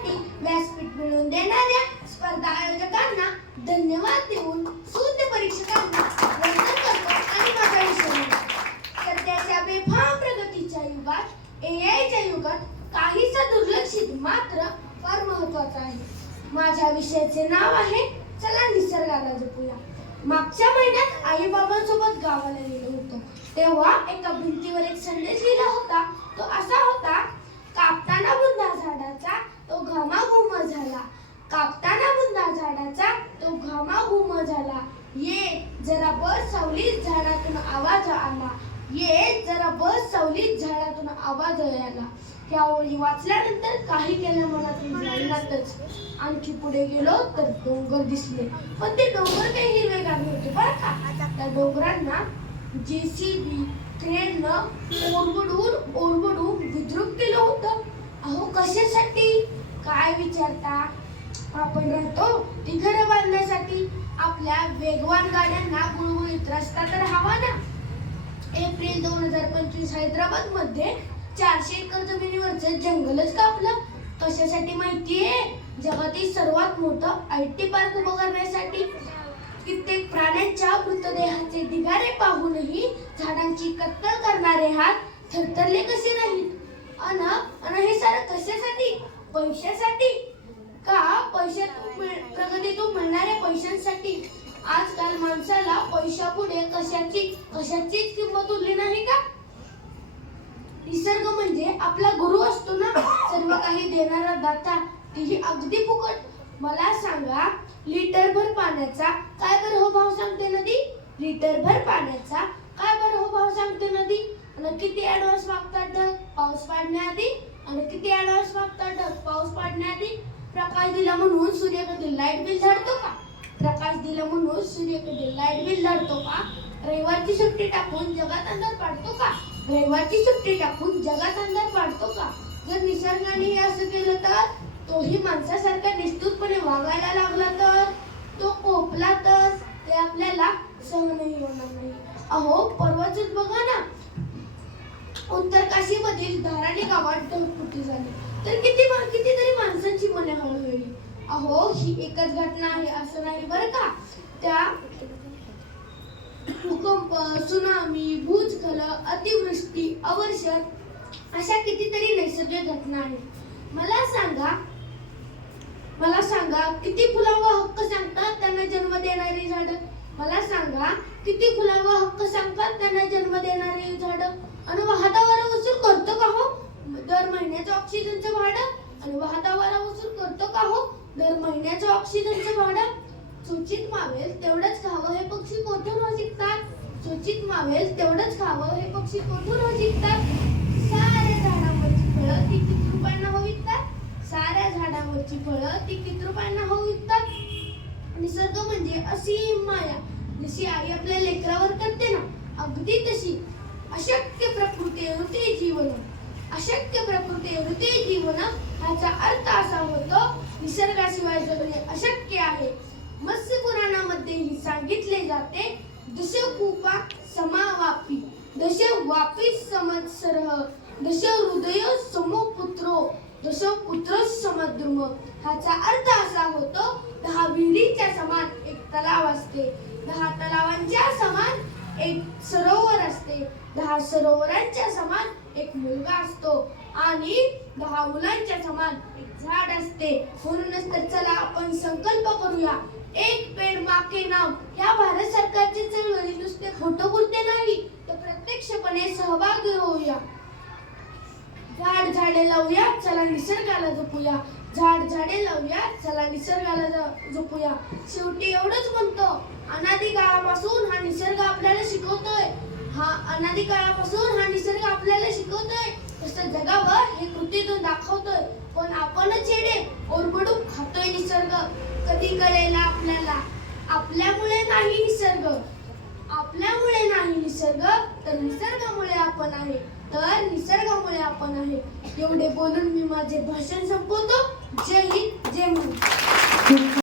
करण्यासाठी व्यासपीठ मिळवून देणाऱ्या स्पर्धा आयोजकांना धन्यवाद देऊन शुद्ध परीक्षकांना वंदन करतो आणि माझा विषय सध्याच्या बेफाम प्रगतीच्या युगात एआयच्या युगात काहीसा दुर्लक्षित मात्र फार महत्त्वाचा आहे. माझ्या विषयाचे नाव आहे चला निसर्गाला जपूया. मागच्या महिन्यात आई बाबांसोबत गावाला गेलो होतो. तेव्हा एका भिंतीवर एक संदेश लिहिला होता तो असा होता कापताना बुंदा झाडाचा तो घामाघुम झाला कापताना बुंदा झाडाचा तो घामाघुम झाला ये जरा बस सावलीत झाडातून आवाज आला. ये जरा बस सावलीत झाडातून आवाज आला त्या ओळी वाचल्यानंतर काही केल्या मनातून जाईनातच आणखी पुढे गेलो तर डोंगर दिसले. पण ते डोंगर काही हिरवेगार नव्हते बरं का. त्या डोंगरांना जेसीबी क्रेननं ओरबडून ओरबडून विद्रुप केलं होतं. अहो कशासाठी? काय विचारता? आपण राहतो ती घरं बांधण्यासाठी. आपल्या वेगवान गाड्यांना गुळगुळीत रस्ता तर हवा ना. एप्रिल दोन हजार पंचवीस हैदराबादमध्ये चारशे एकर जमिनीवरचं जंगलच कापलं. कशासाठी माहितीये? जगातील सर्वात मोठं आय टी पार्क उभं करण्यासाठी कित्येक प्राण्यांच्या मृतदेहाचे ढिगारे पाहूनही झाडांची कत्तल करणारे हात थरथरले कसे नाहीत? अन अन हे सारं कशासाठी? पैशासाठी? का? पैशातून प्रगतीतून मिळणाऱ्या पैशांसाठी. आजकाल माणसाला पैशापुढे कशाची कशाचीच किंमत उरली नाही का? निसर्ग म्हणजे आपला गुरु असतो ना? सर्व काही देणारा दाता तिची अगदी फुकट. मला सांगा लिटरभर पाण्याचा काय बरं हो भाव सांगते नदी? लिटरभर पाण्याचा काय बरं हो भाव सांगते नदी? आणि किती ऍडव्हान्स मागतात ढग पाऊस पाडण्याआधी आणि किती ऍडव्हान्स मागतात ढग पाऊस पाडण्याआधी प्रकाश दिला म्हणून सूर्य लाइट बिल झाडतो का? प्रकाश दिला म्हणून सूर्य लाइट बिल झाडतो का? रविवारची सुट्टी टाकून जगात अंधार पाडतो का? रविवारची सुट्टी टाकून जगात अंधार पाडतो का? जर निसर्गाने हे असं केलं तर तोही माणसासारखा निष्ठुरपणे वागायला लागला तर तो कोपला तर ते आपल्याला सहनही होणार नाही. अहो परवाच बघ. काशीमधील धाराणी गावात ढगफुटी झाली. तर किती कितीतरी माणसांची मने हळहळली अहो ही एकच घटना आहे असं नाही बरं का? त्या भूकंप सुनामी भूजखल अतिवृष्टी अवर्षण अशा कितीतरी नैसर्गिक घटना आहेत. मला सांगा मला सांगा किती फुलावा हक्क सांगतात त्यांना जन्म देणारी झाड? मला सांगा किती फुलावा हक्क सांगतात त्यांना जन्म देणारी झाड? आणि वाहतावारा वसूल करतो का हो? दर महिन्याचं ऑक्सिजनचं भाडं. आणि वाहतावारा वसूल करतो का हो? दर महिन्याचं ऑक्सिजनचं भाडं. सूचित मावेल तेवढंच खावं हे पक्षी कोठून हो शिकतात? सूचित मावेल तेवढंच खावं हे पक्षी कोठून हो शिकतात? साऱ्या झाडावरची फळं ती किती रुपयांना हो विकतात? साऱ्या झाडावरची फळं ती किती रुपयांना हो विकतात? निसर्ग म्हणजे असीम माया. जशी आई आपल्या लेकरावर करते ना अगदी तशी अशक्य प्रकृती हृते जीवन. अशक्य प्रकृती हृते जीवन ह्याचा अर्थ असा होतो निसर्गाशिवाय जगणे अशक्य आहे. मत्स्य पुराणामध्येही सांगितले जाते दशकूपा समावापी. दश वापी समत्सर. दश हृदय समपुत्रो. दश पुत्र समद्रुम. ह्याचा अर्थ असा होतो दहा विहिरीच्या समान एक तलाव असते. दहा तलावांच्या समान एक सरोवर असते. दहा सरोवरांच्या समान एक मुलगा असतो आणि दहा मुलांच्या समान एक झाड असते. म्हणूनच तर चला आपण संकल्प करूया. एक पेड माके नाम या भारत सरकारची चळवळी नुसते फोटो पुरते नाही. तर प्रत्यक्षपणे सहभागी होऊया. झाड झाडे लावूया चला निसर्गाला जपूया. झाड झाडे लावूया चला निसर्गाला जपूया. शेवटी एवढंच म्हणतो. अनादी काळापासून हा निसर्ग आपल्याला शिकवतोय हा अनादी काळापासून हा निसर्ग आपल्याला शिकवतोय. तसं जगावं हे कृतीतून दाखवतोय. पण आपणच येडे ओरबडून खातोय निसर्ग. कधी कळेल आपल्याला? आपल्यामुळे नाही निसर्ग. आपल्यामुळे नाही निसर्ग तर निसर्गामुळे आपण आहे. तर निसर्गामुळे आपण आहे. एवढे बोलून मी माझे भाषण संपवतो. जय हिंद जय महाराष्ट्र.